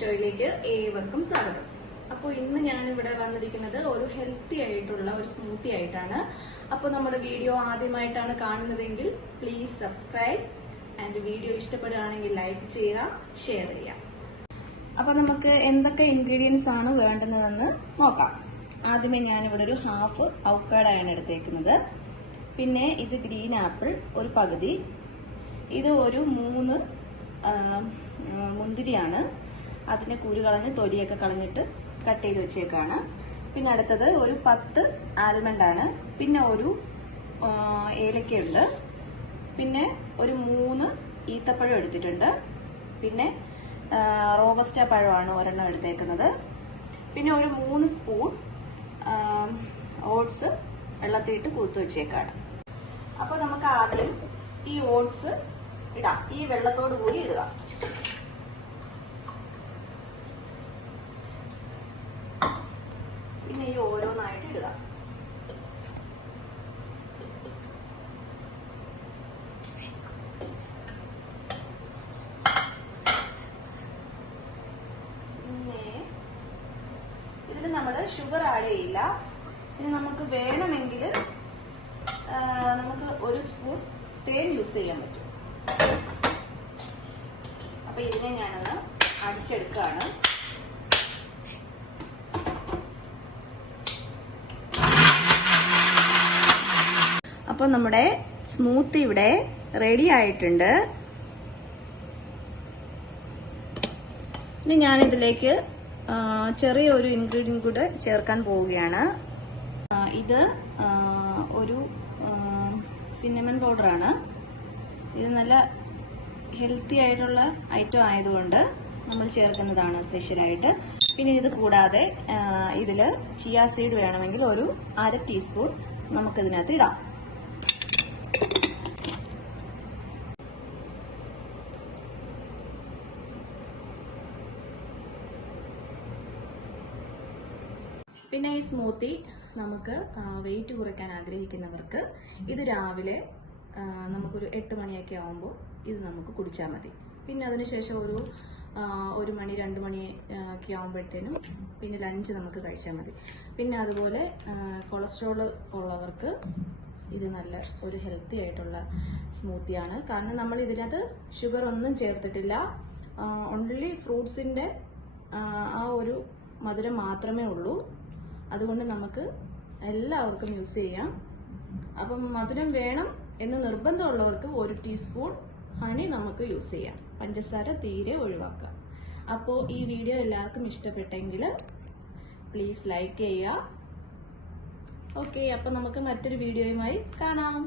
ഷോയിലേക്ക് ഏവർക്കും സ്വാഗതം. അപ്പോൾ ഇന്ന് ഞാൻ ഇവിടെ വന്നിരിക്കുന്നത് ഒരു ഹെൽത്തി ആയിട്ടുള്ള ഒരു സ്മൂത്തി ആയിട്ടാണ്. അപ്പോൾ നമ്മുടെ വീഡിയോ ആദ്യമായിട്ടാണ് കാണുന്നതെങ്കിൽ പ്ലീസ് സബ്സ്ക്രൈബ് ആൻഡ് വീഡിയോ ഇഷ്ടപ്പെടുകയാണെങ്കിൽ ലൈക്ക് ചെയ്യുക, ഷെയർ ചെയ്യുക. അപ്പോൾ നമുക്ക് എന്തൊക്കെ ഇൻഗ്രീഡിയൻസ് ആണ് വേണ്ടുന്നതെന്ന് നോക്കാം. ആദ്യമേ ഞാനിവിടെ ഒരു ഹാഫ് അവക്കാഡോയാണ് എടുത്തേക്കുന്നത്. പിന്നെ ഇത് ഗ്രീൻ ആപ്പിൾ ഒരു പകുതി, ഇത് ഒരു 3 മുന്തിരിയാണ്. അതിനെ കുരു കളഞ്ഞ് തൊലിയൊക്കെ കളഞ്ഞിട്ട് കട്ട് ചെയ്ത് വെച്ചേക്കാണ്. പിന്നെ അടുത്തത് ഒരു 10 ആൽമണ്ട് ആണ്. പിന്നെ ഒരു ഏലക്കയുണ്ട്. പിന്നെ ഒരു 3 ഈത്തപ്പഴം എടുത്തിട്ടുണ്ട്. പിന്നെ റോബസ്റ്റ പഴമാണ് ഒരെണ്ണം എടുത്തേക്കുന്നത്. പിന്നെ ഒരു 3 സ്പൂൺ ഓട്സ് വെള്ളത്തിലിട്ട് കൂത്ത് വെച്ചേക്കാണ്. അപ്പോൾ നമുക്ക് ആദ്യം ഈ ഓട്സ് ഇടാം. ഈ വെള്ളത്തോട് കൂടി ഇടുക. പിന്നെ ഈ ഓരോന്നായിട്ട് ഇടുക. പിന്നെ ഇതിൽ നമ്മൾ ഷുഗർ ആഡ് ചെയ്യില്ല. പിന്നെ നമുക്ക് വേണമെങ്കിൽ നമുക്ക് ഒരു സ്പൂൺ തേൻ യൂസ് ചെയ്യാൻ പറ്റും. അപ്പൊ ഇതിനെ ഞാനൊന്ന് അടിച്ചെടുക്കുകയാണ്. അപ്പോൾ നമ്മുടെ സ്മൂത്തി ഇവിടെ റെഡി ആയിട്ടുണ്ട്. ഇനി ഞാനിതിലേക്ക് ചെറിയൊരു ഇൻഗ്രീഡിയൻറ്റ് കൂടെ ചേർക്കാൻ പോവുകയാണ്. ഇത് ഒരു സിന്നമൺ പൗഡറാണ്. ഇത് നല്ല ഹെൽത്തി ആയിട്ടുള്ള ഐറ്റം ആയതുകൊണ്ട് നമ്മൾ ചേർക്കുന്നതാണ് സ്പെഷ്യലായിട്ട്. പിന്നെ ഇത് കൂടാതെ ഇതിൽ ചിയ സീഡ് വേണമെങ്കിൽ ഒരു 1/2 ടീസ്പൂൺ നമുക്കിതിനകത്ത് ഇടാം. പിന്നെ ഈ സ്മൂത്തി നമുക്ക് വെയിറ്റ് കുറയ്ക്കാൻ ആഗ്രഹിക്കുന്നവർക്ക് ഇത് രാവിലെ നമുക്കൊരു 8 മണിയൊക്കെ ആകുമ്പോൾ ഇത് നമുക്ക് കുടിച്ചാൽ മതി. പിന്നെ അതിനുശേഷം ഒരു 1 മണി 2 മണി ഒക്കെ ആകുമ്പോഴത്തേനും പിന്നെ ലഞ്ച് നമുക്ക് കഴിച്ചാൽ മതി. പിന്നെ അതുപോലെ കൊളസ്ട്രോൾ ഉള്ളവർക്ക് ഇത് നല്ല ഒരു ഹെൽത്തി ആയിട്ടുള്ള സ്മൂത്തിയാണ്. കാരണം നമ്മൾ ഇതിനകത്ത് ഷുഗർ ഒന്നും ചേർത്തിട്ടില്ല. ഓൺലി ഫ്രൂട്ട്സിൻ്റെ ആ ഒരു മധുരം മാത്രമേ ഉള്ളൂ. അതുകൊണ്ട് നമുക്ക് എല്ലാവർക്കും യൂസ് ചെയ്യാം. അപ്പം മധുരം വേണം എന്ന് നിർബന്ധമുള്ളവർക്ക് 1 ടീസ്പൂൺ ഹണി നമുക്ക് യൂസ് ചെയ്യാം. പഞ്ചസാര തീരെ ഒഴിവാക്കാം. അപ്പോൾ ഈ വീഡിയോ എല്ലാവർക്കും ഇഷ്ടപ്പെട്ടെങ്കിൽ പ്ലീസ് ലൈക്ക് ചെയ്യുക. ഓക്കെ, അപ്പം നമുക്ക് മറ്റൊരു വീഡിയോയുമായി കാണാം.